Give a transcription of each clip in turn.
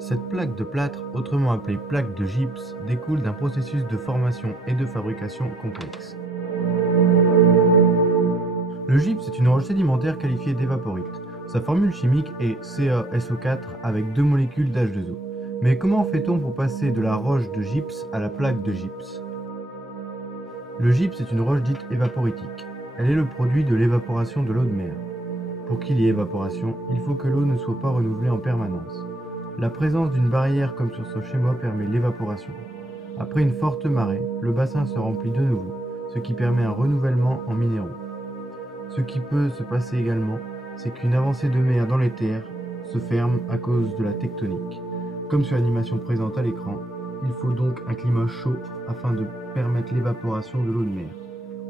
Cette plaque de plâtre, autrement appelée plaque de gypse, découle d'un processus de formation et de fabrication complexe. Le gypse est une roche sédimentaire qualifiée d'évaporite. Sa formule chimique est CaSO4 avec deux molécules d'H2O. Mais comment fait-on pour passer de la roche de gypse à la plaque de gypse? Le gypse est une roche dite évaporitique. Elle est le produit de l'évaporation de l'eau de mer. Pour qu'il y ait évaporation, il faut que l'eau ne soit pas renouvelée en permanence. La présence d'une barrière comme sur ce schéma permet l'évaporation. Après une forte marée, le bassin se remplit de nouveau, ce qui permet un renouvellement en minéraux. Ce qui peut se passer également, c'est qu'une avancée de mer dans les terres se ferme à cause de la tectonique. Comme sur l'animation présente à l'écran, il faut donc un climat chaud afin de permettre l'évaporation de l'eau de mer.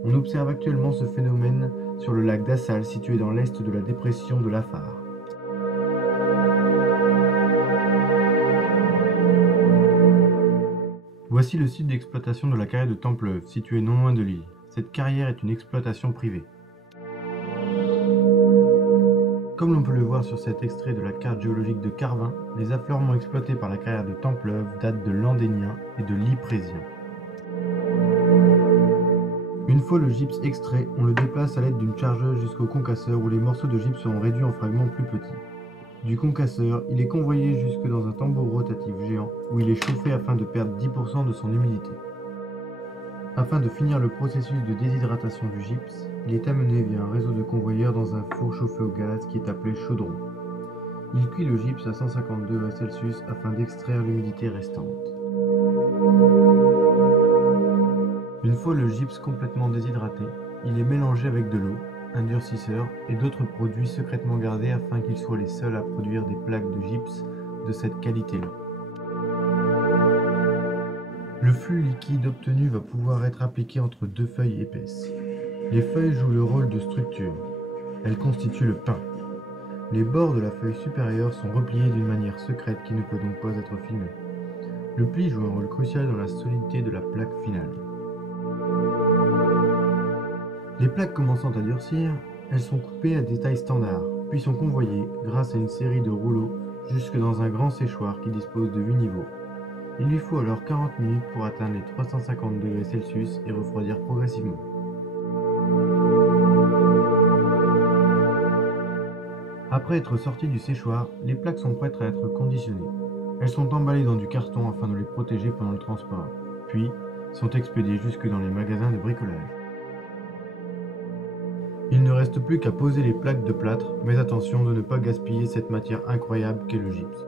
On observe actuellement ce phénomène sur le lac d'Assal situé dans l'est de la dépression de l'Afar. Voici le site d'exploitation de la carrière de Templeuve, situé non loin de l'île. Cette carrière est une exploitation privée. Comme l'on peut le voir sur cet extrait de la carte géologique de Carvin, les affleurements exploités par la carrière de Templeuve datent de l'Andénien et de l'Yprésien. Une fois le gypse extrait, on le déplace à l'aide d'une chargeuse jusqu'au concasseur où les morceaux de gypse seront réduits en fragments plus petits. Du concasseur, il est convoyé jusque dans un tambour rotatif géant où il est chauffé afin de perdre 10% de son humidité. Afin de finir le processus de déshydratation du gypse, il est amené via un réseau de convoyeurs dans un four chauffé au gaz qui est appelé chaudron. Il cuit le gypse à 150 degrés Celsius afin d'extraire l'humidité restante. Une fois le gypse complètement déshydraté, il est mélangé avec de l'eau, un durcisseur et d'autres produits secrètement gardés afin qu'ils soient les seuls à produire des plaques de gypse de cette qualité-là. Le flux liquide obtenu va pouvoir être appliqué entre deux feuilles épaisses. Les feuilles jouent le rôle de structure. Elles constituent le pain. Les bords de la feuille supérieure sont repliés d'une manière secrète qui ne peut donc pas être filmée. Le pli joue un rôle crucial dans la solidité de la plaque finale. Les plaques commençant à durcir, elles sont coupées à des tailles standards, puis sont convoyées, grâce à une série de rouleaux, jusque dans un grand séchoir qui dispose de 8 niveaux. Il lui faut alors 40 minutes pour atteindre les 350 degrés Celsius et refroidir progressivement. Après être sorties du séchoir, les plaques sont prêtes à être conditionnées. Elles sont emballées dans du carton afin de les protéger pendant le transport, puis sont expédiées jusque dans les magasins de bricolage. Il ne reste plus qu'à poser les plaques de plâtre, mais attention de ne pas gaspiller cette matière incroyable qu'est le gypse.